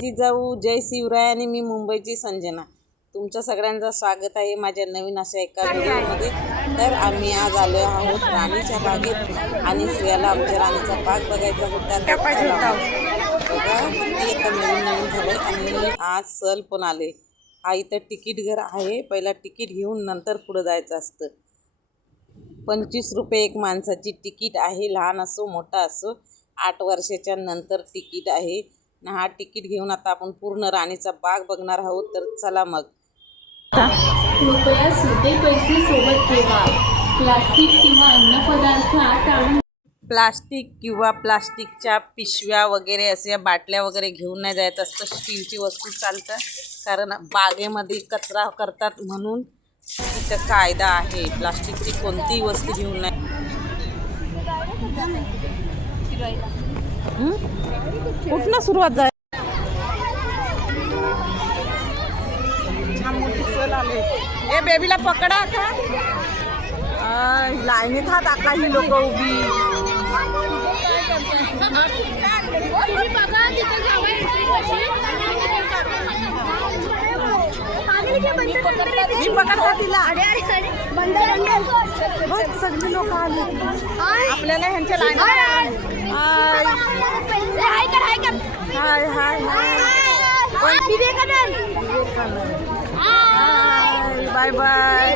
जिजाऊ, जय शिवराय. आणि मी मुंबईची संजना. तुमच्या सगळ्यांचं स्वागत आहे माझ्या नवीन अशा एका व्हिडिओमध्ये. तर आम्ही आज आलो आहोत राणीच्या बागेत आणि श्रेयाला आमच्या राणीचा बाग बघायचा होता. बघा किती आता नवीन नवीन झालंय. आणि आज सल पण आले. हा इथं तिकीट घर आहे. पहिला तिकीट घेऊन नंतर पुढं जायचं असतं. 25 रुपये एक माणसाची तिकीट आहे. लहान असो मोठा असो 8 वर्षाच्या नंतर तिकीट आहे. हा तिकीट घेऊन आता आपण पूर्ण राणीचा बाग बघणार आहोत. तर चला मग. कृपया सुटे पैसे सोबत ठेवा. प्लास्टिक किंवा अन्न पदार्थ टाळून प्लास्टिकच्या पिशव्या वगैरे अशा बाटल्या वगैरे घेऊन नाही जायचं असतं. स्टीलची वस्तू चालतं, कारण बागेमध्ये कचरा करतात म्हणून तिथं कायदा आहे. प्लास्टिकची कोणतीही वस्तू घेऊन नाही. कुठनं सुरुवात जाय. मोठी सल आले. ए बेबीला पकडा का. लाईनीत हात आका ही लोक उभी. मी पकडता तिला. सगळी लोक आली. आपल्याला ह्यांच्या लाईन. हाय हाय बाय बाय.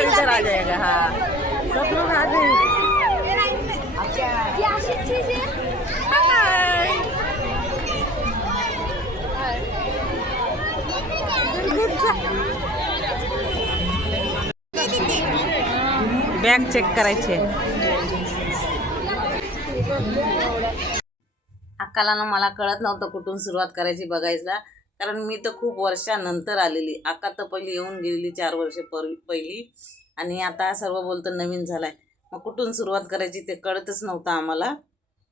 इधर आ जाएगा. हाँ सब लोग आ गए. बॅग चेक करायचे. अक्काला ना मला कळत नव्हतं कुठून सुरुवात करायची बघायला, कारण मी तर खूप वर्षानंतर आलेली. अक्का तर पहिली येऊन गेलेली 4 वर्ष पहिली. आणि आता सर्व बोलतं नवीन झालाय. मग कुठून सुरुवात करायची ते कळतच नव्हतं आम्हाला.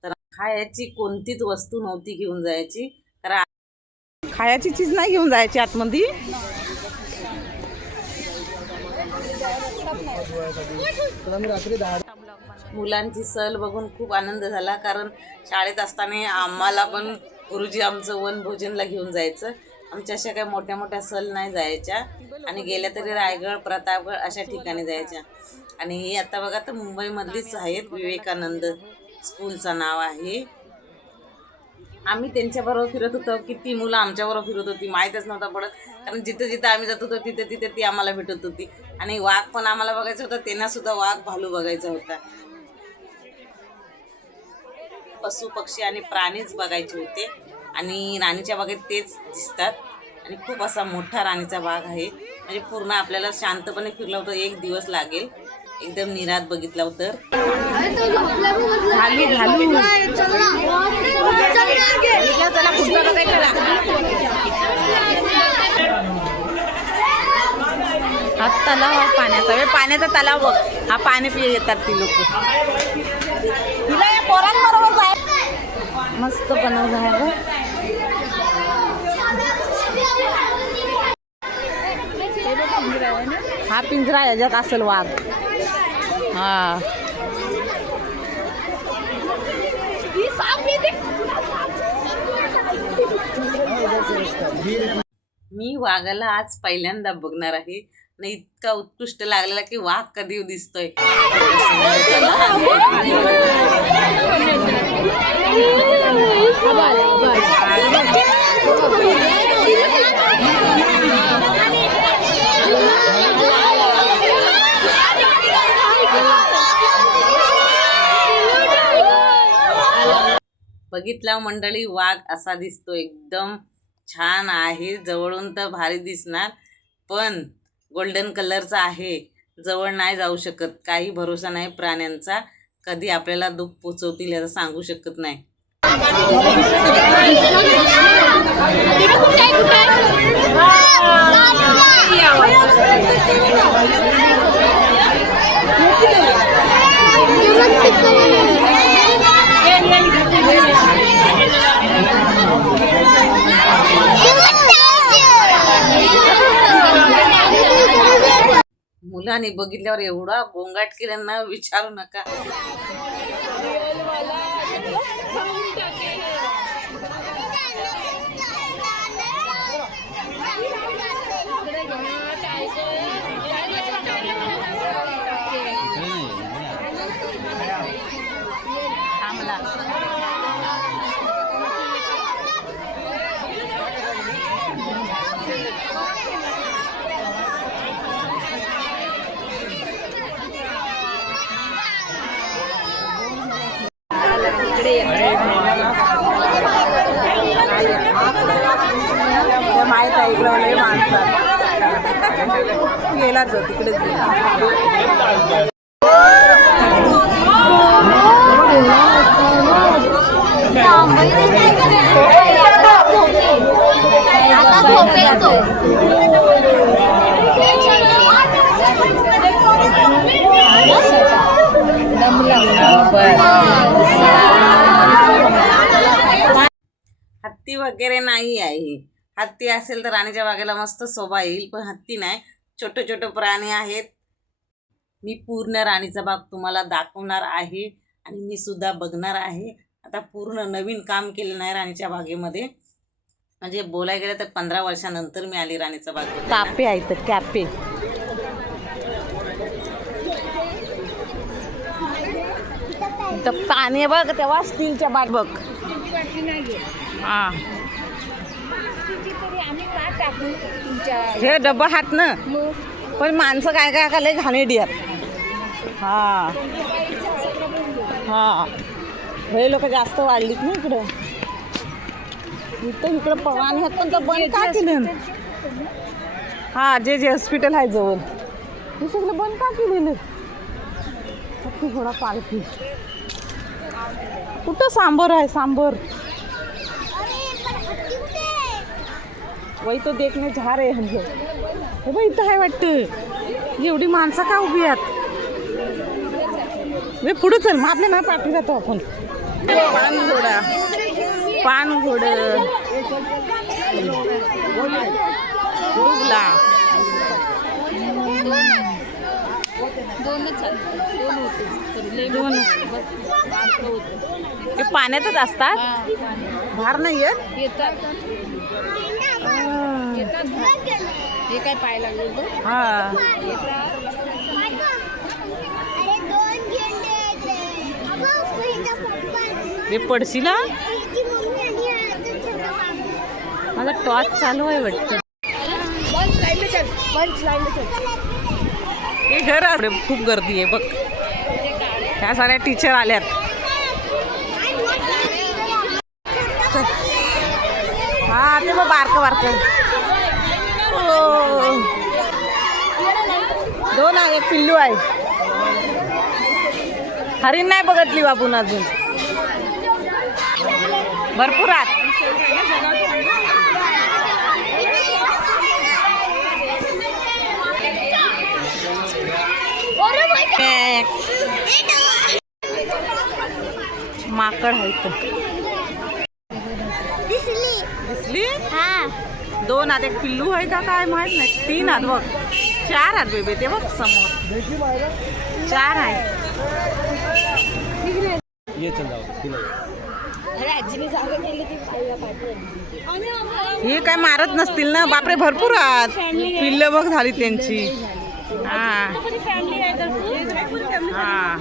तर खायची कोणतीच वस्तू नव्हती घेऊन जायची, कारण खायची चीज नाही घेऊन जायची आतमध्ये. मुलांची सहल बघून खूप आनंद झाला, कारण शाळेत असताना आम्हाला पण गुरुजी आमचं वनभोजनला घेऊन जायचं. आमच्या अशा काही मोठ्या मोठ्या सहल नाही जायच्या, आणि गेल्या तरी रायगड प्रतापगड अशा ठिकाणी जायच्या. आणि ही आता बघा तर मुंबईमधलीच आहेत. विवेकानंद स्कूलचं नाव आहे. आम्ही त्यांच्याबरोबर फिरत होतो. किती मुलं आमच्याबरोबर फिरत होती माहीतच नव्हता पडत, कारण जिथं जिथं आम्ही जात होतो तिथे तिथे ती आम्हाला भेटत होती. आणि वाघ पण आम्हाला बघायचा होता, त्यांना सुद्धा वाघ भालू बघायचा होता. पशु पक्षी आणि प्राणीच बघायचे होते. आणि राणीच्या बागेत तेच दिसतात. आणि खूप असा मोठा राणीचा बाग आहे. म्हणजे पूर्ण आपल्याला शांतपणे फिरलं होतं 1 दिवस लागेल. एकदम निरात बघितला होतं. घालू घालू हा तलाव हा पाण्याचा. पाण्याचा तलाव बघ. हा पाणी पिय येतात ती लोक. तिला या पोरांबरोबर जाय. मस्त बनवलं आहे. हा पिंजरा याच्यात असेल वाघ. हा मी वाघाला आज पहिल्यांदा बघणार आहे. आणि इतका उत्कृष्ट लागलेला की वाघ कधी दिसतोय. बघितला मंडळी, वाघ असा दिसतो. एकदम छान आहे. जवळून तर भारी दिसणार, पण गोल्डन कलरचा आहे. जवळ नाही जाऊ शकत. काही भरोसा नाही प्राण्यांचा. कधी आपल्याला दुःख पोचवतील याचं सांगू शकत नाही. मुलांनी बघितल्यावर एवढा गोंगाट केला ना, विचारू नका. बघायला. माहित आहे इकडं लय माणसं गेला जो तिकडेच गेला. हत्ती वगैरे नाही आहे. हत्ती असेल तर राणीच्या बागेला मस्त शोभा येईल, पण हत्ती नाही. छोटे छोटे प्राणी आहेत. मी पूर्ण राणीचा बाग तुम्हाला दाखवणार आहे आणि मी सुद्धा बघणार आहे. आता पूर्ण नवीन काम केलं नाही राणीच्या बागेमध्ये. म्हणजे बोलायला गेलं तर 15 वर्षानंतर मी आली राणीचा बाग. कॅफे आहेत, कॅफे. तर पाणी बघ, तेव्हा स्टीलच्या बाट बघ. हा, हे डब्बा हात ना, पण माणसं काय काय का लय घाणेरडी आहेत. हा हा, हे लोक जास्त वाढलीत ना इकडं. इकडं पवानी आहेत, पण तर बंद का केलं? हा, जे हॉस्पिटल आहे जवळ हे सगळं बंद का केलेलं? हत्ती घोडा पालखी. कुठं सांबर आहे? सांबर वही तो देखणे झार आहे. हे बघ इथं आहे वाटतं. एवढी माणसं का उभी आहेत? वे पुढे चल, मग आपल्या ना पाठी जातो आपण. पानघोडा, पानघोड डुबला. दोन ते पाण्यातच असतात, बाहेर नाही येत. हे काय पाय लागले? हा, हे पडशी ना. माझा टॉर्च चालू आहे वाटतं. हे घर आहे, खूप गर्दी आहे बघ. त्या साऱ्या टीचर आल्यात. हा, ते मग बारकं बारकं. दोन आहे, एक पिल्लू आहे. हरिण नाही बघितली बापून अजून. भरपूर आत. माकड आहे इथं. दिसली? दोन आत, एक पिल्लू आहे का काय माहित नाही. 3 आत बघ. 4 आत बेबे, ते बघ समोर 4 आहे. हे काय मारत नसतील ना? बापरे, भरपूर आत. पिल्ल बघ झाली त्यांची. हा हा,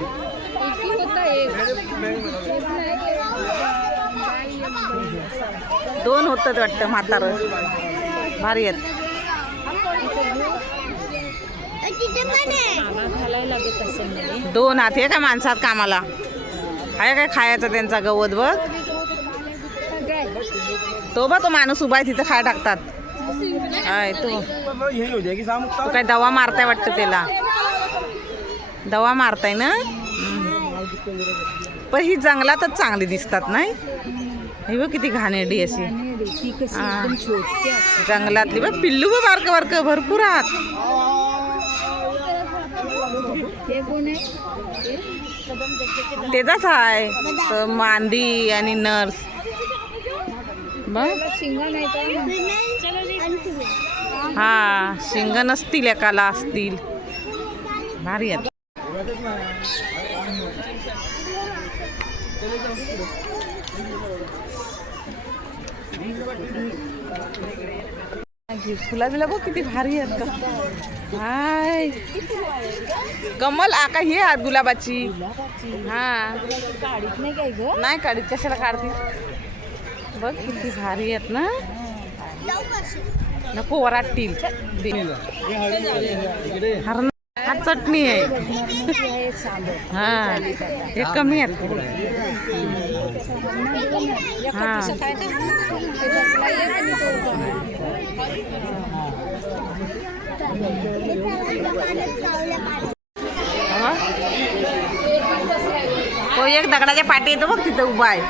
दोन होतात वाटतं म्हातारं. भारी आहेत. दोन हात. हे काय माणसात कामाला आहे काय? खायचं त्यांचा गवत बघ. तो बघ, तो माणूस उभा आहे तिथं, खाय टाकतात. काय तू काय दवा मारताय वाटतं त्याला? दवा मारताय ना? पण ही जंगलातच चांगली दिसतात नाही? ही बघ किती घाणेरडी अशी. जंगलातली बघ. पिल्लू बघ बारकं बारकं, भरपूर आहात. तेचाच आहे मांदी आणि नर्स बघ. हा, शिंग नसतील, एकाला असतील. भारी आहेत. फुला बिला बघ किती भारी आहेत का. हाय कमल आका ही आहे गुलाबाची. हा काढीत नाही काय ग. नाही काढीत, कशाला काढते. बघ किती भारी आहेत ना. नको वराटतील. हा चटणी आहे. हा हे कमी आहेत. हा तो एक दगडाच्या पाठी येतो बघ तिथं उभा आहे.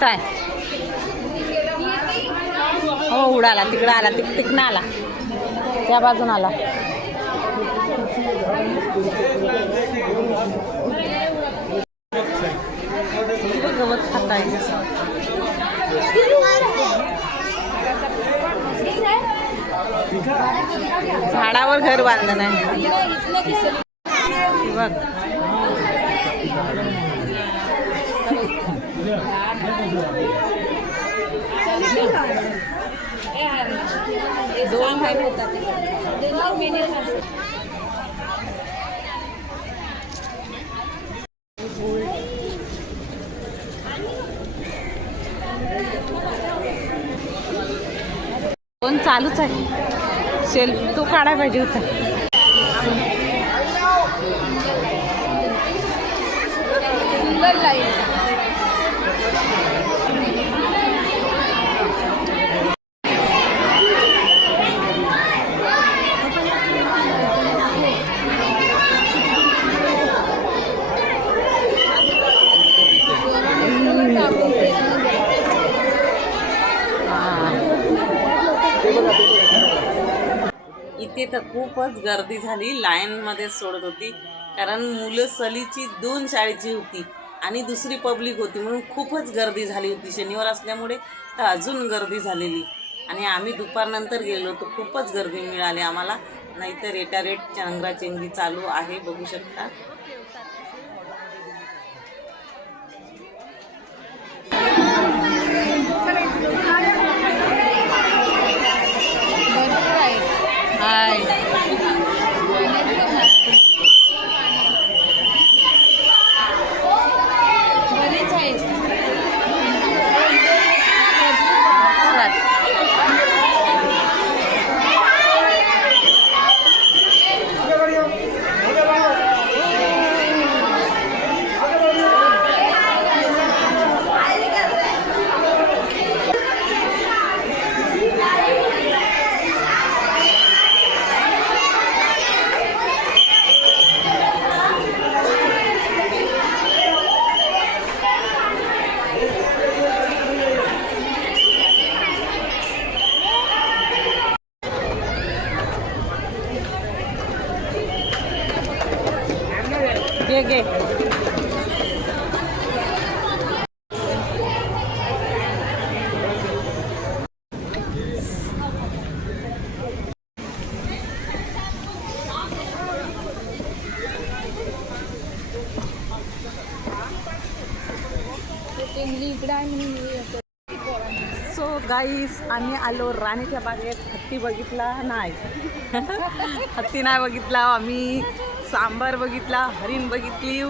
काय हो उडाला तिकडं आला, तिकडं आला, त्या बाजून आला. गवत खाता झाडावर घर बांधलं नाही बघ. दोन महिने होतात. पण चालूच आहे. सेल्फी तो काढायला पाहिजे होता. इथे तर खूपच गर्दी झाली. लाईनमध्ये सोडत होती कारण मुलं सलीची 2 शाळेची होती आणि दुसरी पब्लिक होती म्हणून खूपच गर्दी झाली होती. शनिवार असल्यामुळे तर अजून गर्दी झालेली. आणि आम्ही दुपारनंतर गेलो तर खूपच गर्दी मिळाली आम्हाला. नाहीतर रेटारेट चंगराचेंगरी चालू आहे, बघू शकता. हाय बरेच आहेत. घे सो गाईस आम्ही आलो राणीच्या बागेत. हत्ती बघितला नाही. हत्ती नाही बघितला आम्ही. सांबार बघितला, हरिण बघितली,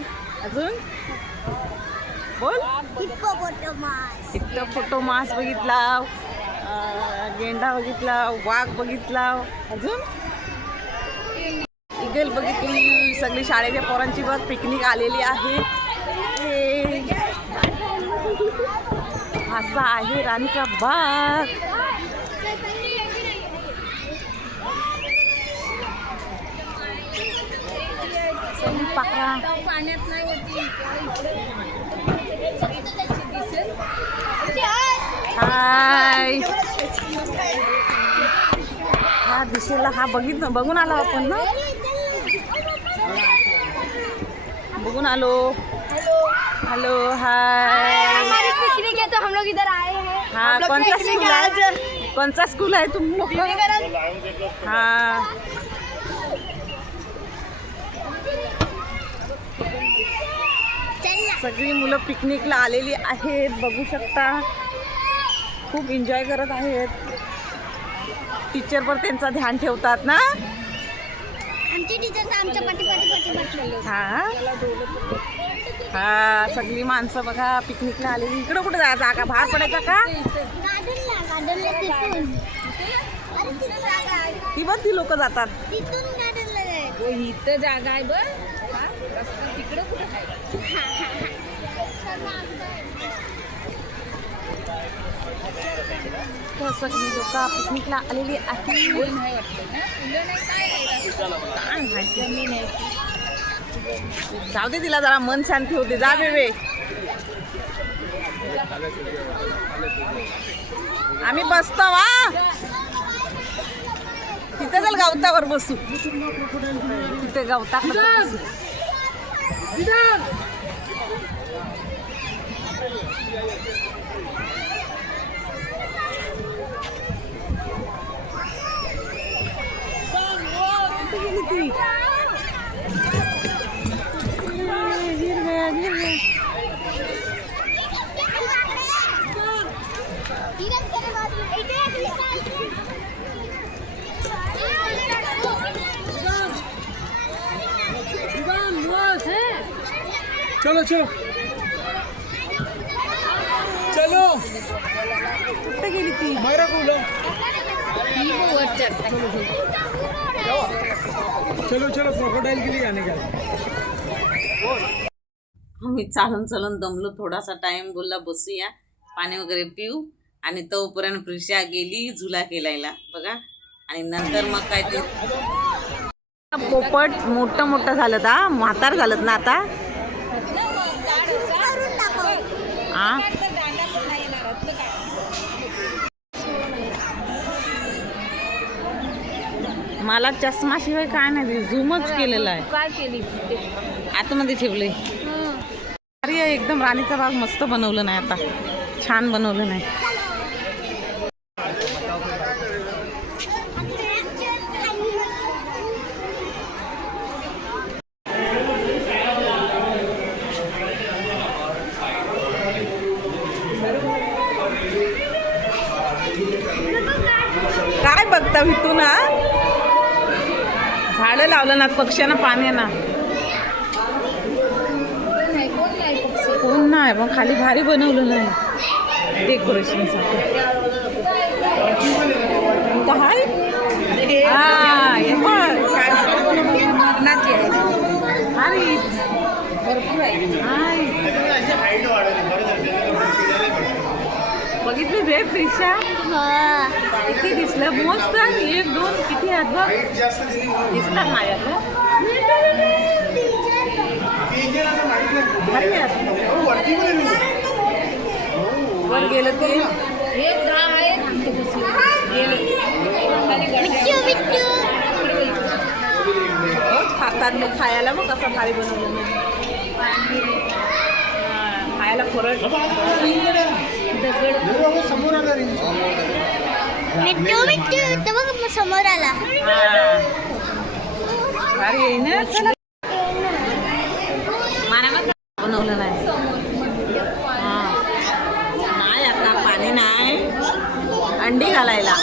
अजून बोल हिप्पोपोटामस बघितला, गेंडा बघितला, वाघ बघितला, अजून इगल बघितली. सगळी शाळेच्या पोरांची बघ पिकनिक आलेली आहे. असा आहे राणीचा बाग. पाण्यात नाही होती. हाय हा दिसेला. हा बघून आलो आपण ना. बघून आलो. Hello hi. हमारी पिकनिक है तो हम लोग इधर आए हैं. हाँ कौन सा स्कूल है? कोणचा स्कूल आहे तुम्ही लोक? हा सगळी मुलं पिकनिकला आलेली आहेत, बघू शकता. खूप एन्जॉय करत आहेत. टीचर पण त्यांचं ध्यान ठेवतात ना. आमची टीचर तर आमच्या पाठी हा हा सगळी माणसं बघा पिकनिकला आलेली. इकडं कुठं जायचं का? बाहेर पडायचा का? ती बघ ती लोक जातात. इथं जागा आहे बघ. तिकडं कुठं आहे? तर सगळी लोक पिकनिकला आलेली आहेत. जाऊ दे तिला जरा मन शांती होते. जा बेबे. आम्ही बसतो वा तिथे चल गवतावर बसू. तिथे गवताकडे चलो चलो चलो. कुठे गेली ती? मेरा बोलो. चलो चलो क्रोकोडाइल के लिए आने का. आम्ही चालून चालून दमलो. थोडासा टाइम बोलला बसूया, पाणी वगैरे पिऊ. आणि तोपर्यंत प्रिशा गेली झुला केलायला बघा. आणि नंतर मग काय ते पोपट मोठं मोठं झालं ता म्हातार झालं ना आता. आ मला चष्माशिवाय काय नाही, झूमच केलेला आहे. काय केली आतमध्ये ठेवले. अरे एकदम राणीचा भाग मस्त बनवलं नाही, आता छान बनवलं नाही. काय बघता तू ना? झाडं लावलं ना, पक्ष्यांना पाणी ना. कोण नाही, पण खाली भारी बनवलं नाही डेकोरेशनसाठी. काय बघितली बे प्रिशा किती दिसलं मस्त. एक दोन किती आहेत बघ दिसतात माझ्याकडं. वर गेलं ते खातात मग. खायला मग कसं भारी बनवलं खायला फरक. समोर आला भारी आहे ना. चला बनवलं नाही. नाही आता पाणी नाही, अंडी घालायला.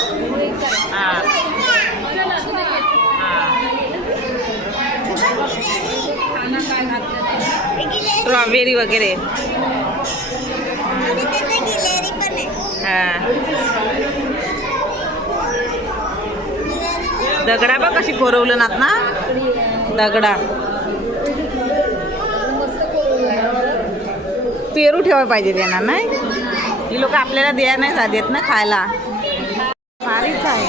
स्ट्रॉबेरी वगैरे. दगडा बघ कशी कोरवलं नात ना दगडा. पेरू ठेवायला पाहिजे त्यांना. नाही ही लोक आपल्याला द्या नाही देत ना खायला. भारीच आहे.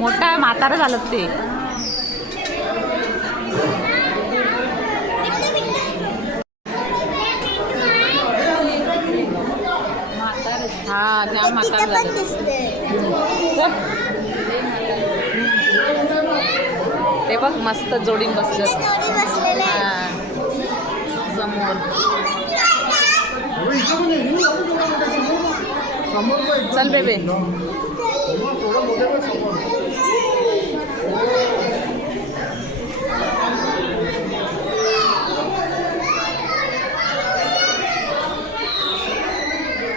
मोठा म्हातारा झालं ते. हा जाम म्हातारा झालं ते बघ. मस्त जोडीन बसलं समोर. चल बेबे.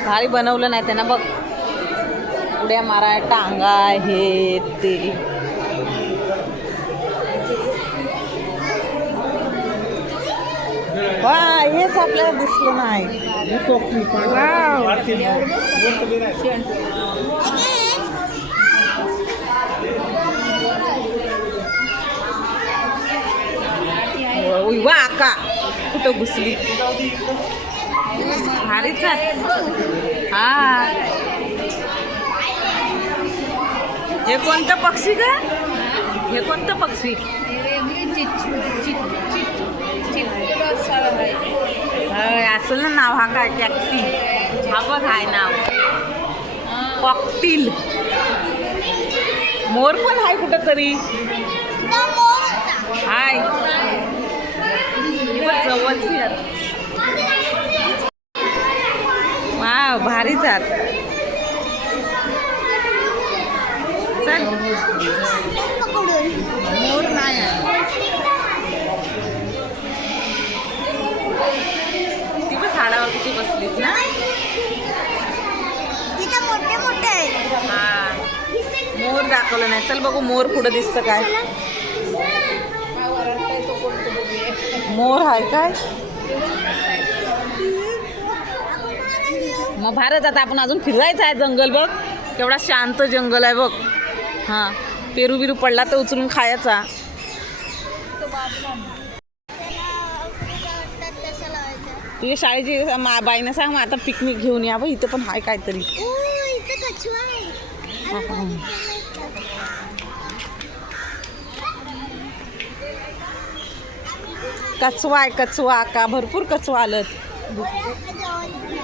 भारी बनवलं नाही त्यांना बघ. उड्या मारा, टांगा, हे ते. वा, हेच आपल्याला दिसलं नाही. वा आका कुठं घुसली. भारीच आहे. हा, हे कोणतं पक्षी का? हे कोणतं पक्षी? असेल ना नाव. हा काय टॅक्सी? हा बघ हाय नाव कॉकटेल. मोर पण हाय कुठं तरी. हाय जवळची. वा भारी जात. चल मोर नाही आहे. ती पण झाडावर किती बसलीस ना. मोठे मोठे आहे. हा, मोर दाखवलं नाही. चल बघू मोर पुढं दिसतं काय. मोर आहे काय? मग भारत आता आपण अजून फिरायचं आहे. जंगल बघ केवढा शांत जंगल आहे बघ. हां, पेरू बिरू पडला तर उचलून खायचा. तुझ्या शाळेची बाईनं सांग मग आता पिकनिक घेऊन या बघ. इथं पण आहे काहीतरी. कचवा आहे. कचवा का भरपूर कचवा आलं.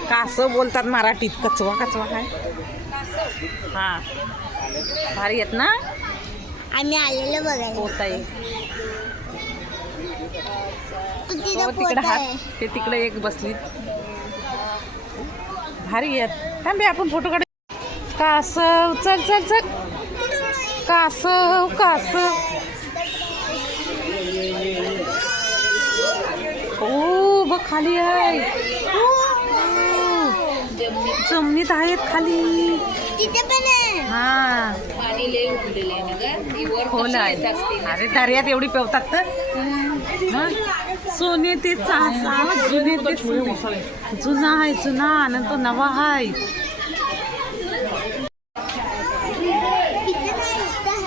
कासव बोलतात मराठीत. कचवा कचवा काय. हां, भारी आहेत ना. आम्ही आलेलो बघायला. पोत आहे. तिथं तिकडे पोत हात आहे. ते तिकडे एक बसली. भारी आहेत. थांबे आपण फोटो काढ. कासव चल चल चल. कासव कासव. ओ बघ खाली आहे. जमिनीत आहेत खाली. तिथे पण आहे. हा, खोल आहे. अरे दर्यात एवढी पेवतात तर. सोने ते जुने ते जुना आहे. जुना नंतर नवा आहे.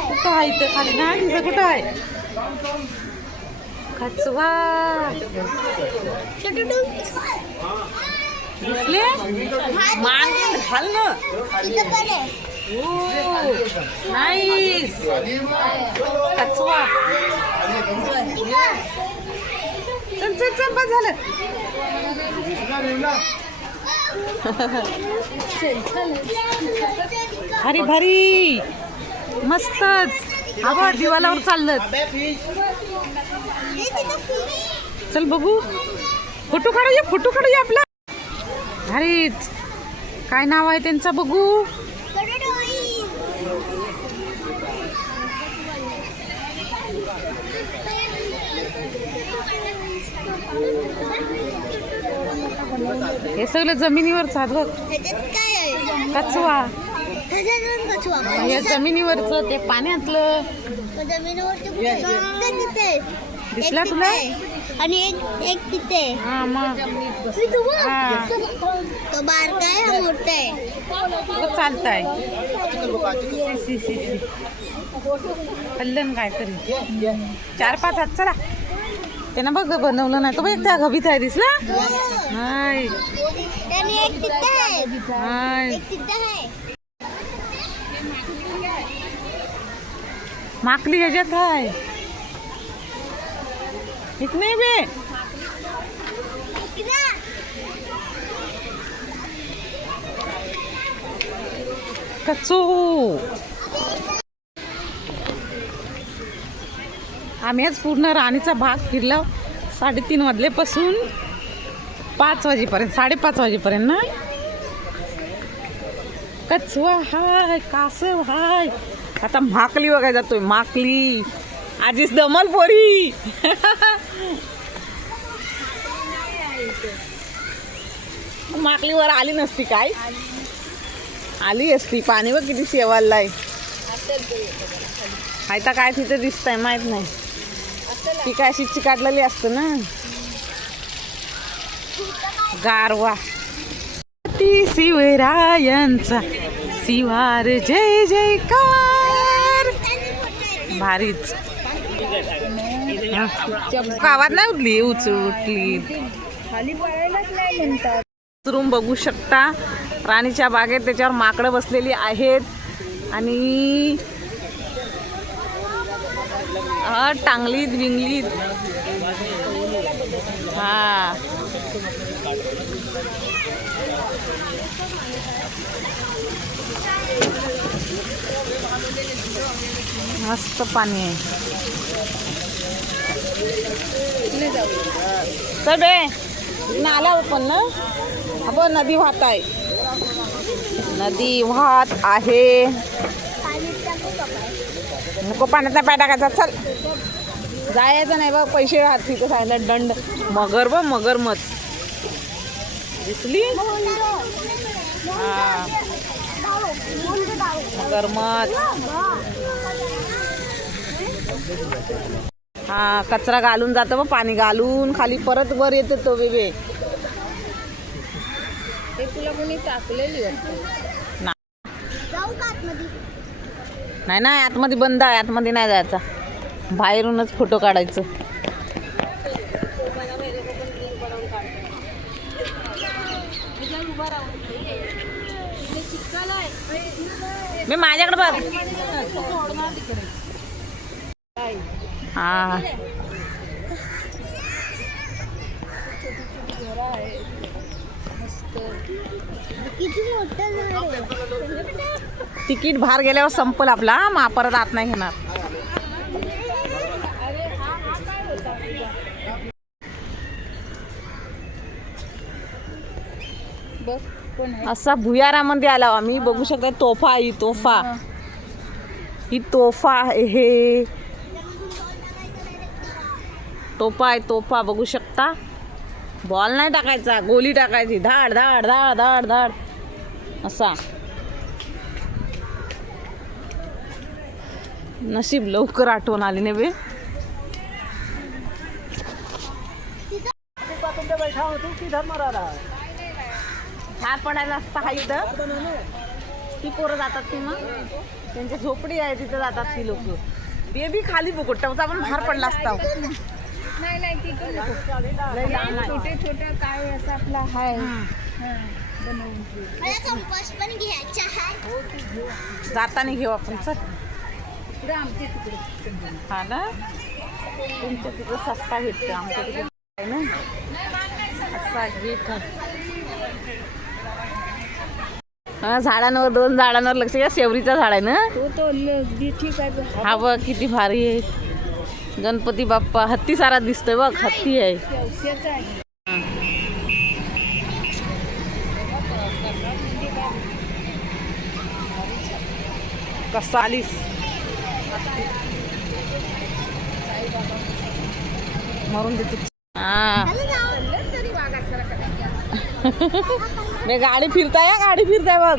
कुठं आहे इथं खाली नाही तिथं. कुठं आहे कचवा? दिसले मान घाल ना. तिथं पण आहे. नाईस. कचवा. चल चल चल बस झालं. भारी भारी मस्तच. हा दिवालावर चाललं. चल बघू. फोटो काढूया. फोटो काढूया आपला. भारीच. काय नाव आहे त्यांचं बघू. हे सगळं जमिनीवरच आहे बघ. कचवा. हे जमिनीवरच ते पाण्यातलं. दिसला तुला? आणि एक तिथे. हा मग हा. तो बारका आहे हा मोठा आहे. चालताय. हल्लन काहीतरी 4-5 हात. चला त्यांना बघ बनवलं नाही. तो बघ त्या गभीत आहे. दिसला? हाय आणि एक तिथे आहे. हाय. एक तिथे आहे. माकली ह्याच्यात आहे. ठीक नाही बे. कचू. आम्ही आज पूर्ण राणीचा भाग फिरला. 3:30 वाजल्यापासून 5 वाजेपर्यंत. 5:30 वाजेपर्यंत ना. कछवा हाय, कासव हाय. आता माकली बघायला जातोय. माकली आजीच दमल पोरी. माकलीवर आली नसती काय? आली असती. पाणी बघ किती शेवाळलाय. आता काय तिथे दिसतंय माहित नाही. ती काय अशी चिकाटलेली असतं ना. गारवा ती शिवरायांचा शिवार जय जयकार. भारीच. गावात नाही उठली उठली. रूम बघू शकता. राणीच्या बागेत त्याच्यावर माकडं बसलेली आहेत आणि टांगलीत विंगलीत. हा मस्त पाणी आहे. चल बे नाला पण ना. अबो नदी वाहत आहे. नदी वाहत आहे. नको पाण्यात नाही पाय टाकायचा. चल जायचं नाही बघ. पैसे राहत तिथं सांगितलं दंड. मगर बघ मगर मत दिसली. हा मगर मत. हा कचरा घालून जातं बघ. पाणी घालून खाली परत वर येते तो बेबे. ते तुला कोणी टाकलेली नाही नाही आतमध्ये बंद आहे. आतमध्ये नाही जायचा. बाहेरूनच फोटो काढायचं. मी माझ्याकडे बघ. हा तिकीट बाहेर गेल्यावर संपल आपला. मग परत आत नाही घेणार. बघ कोण आहे. असा भुयारामध्ये आला आम्ही. बघू शकता तोफा. ही तोफा. ही तोफा आहे. तोफा आहे तोफा. बघू शकता. बॉल नाही टाकायचा. गोली टाकायची. धाड धाड धाड धाड धाड असा. नशीब लवकर आठवण आली नाही बे. झाड पडायला असता हा इथं. ती पोरं जातात ती मग त्यांची झोपडी आहे तिथं जातात ती लोक. बेबी खाली बघटावचा आपण बाहेर पडला असता. नाही नाही तिथून छोटे छोटे काय असं आपला हाय बनवून. जाताना घेऊ आपण. चल पुढे आमच्या तिकडे. हा ना. तुमच्या तिकडे सस्ता भेटतो. आमच्या तिकडे आहे ना असा घेत. हा झाडांवर 2 झाडांवर लक्ष द्या. शेवरीचा झाड आहे ना तो ठीक आहे. हा बघ किती भारी आहे. गणपती बाप्पा. हत्ती सारा दिसतोय बघ. हत्ती आहे. कसा आलीस. मरून देते. हा गाडी फिरताय. गाडी फिरताय बघ.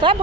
चल